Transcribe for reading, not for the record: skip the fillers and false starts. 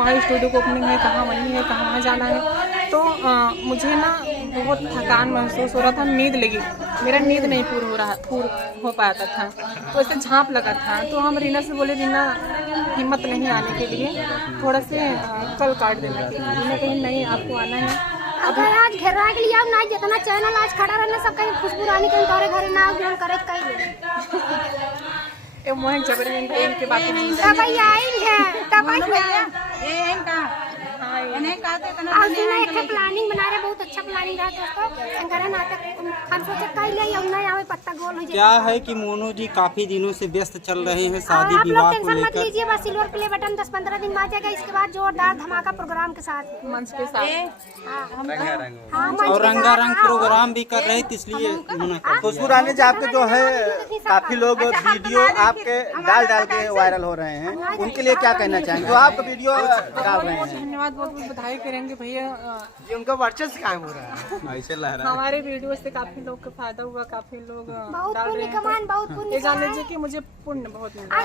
वहाँ स्टूडियो को ओपनिंग है, कहाँ वहीं है, कहाँ वहाँ जाना है। तो मुझे ना बहुत थकान महसूस हो रहा था, नींद लगी, मेरा नींद नहीं पूर हो पाता था, तो ऐसे झांप लगा था। तो हम रीना से बोले, रीना हिम्मत नहीं आने के लिए, थोड़ा से कल काट देना के लिए। रीना कहीं नहीं, आपको आना है। अगर आज घेरा के लिए ना जितना चैनल आज खड़ा रहना सब कहीं खुशबू रानी के तारे घरे ना जोन करे कई ए मोहन जबरी में के बात तब आई है तब ये इनका इन्हें का तो इतना आज दिन एक प्लानिंग बना रहे, बहुत अच्छा प्लानिंग रहा दोस्तों। शंकर नाटक हम सोचे कई ले अब नहीं आवे पत्ता गोल हो जाए। क्या है कि मोनू जी काफी दिनों से व्यस्त चल रहे हैं शादी विवाह को टेंशन मत लेकर। लीजिए, बस सिल्वर प्ले बटन 10-15 दिन बाद जाएगा, इसके बाद जोरदार धमाका प्रोग्राम के साथ, मंच के साथ और रंगारंग प्रोग्राम भी कर रहे हैं, इसलिए खुशबू रानी जी आपके जो है काफी लोग वीडियो आपके डाल के वायरल हो रहे हैं, उनके लिए क्या कहना चाहेंगे जो आपका वीडियो डाल रहे हैं? धन्यवाद, बहुत बहुत बधाई करेंगे भैया। ये उनका वर्चस्व कायम हो रहा है, ऐसे लहरा हमारे वीडियो से काफी लोग को फायदा हुआ, काफी लोग बहुत डाल रहे पुण्य हैं। कमान बहुत ये पुण्य जान लीजिए कि मुझे पुण्य बहुत मिला।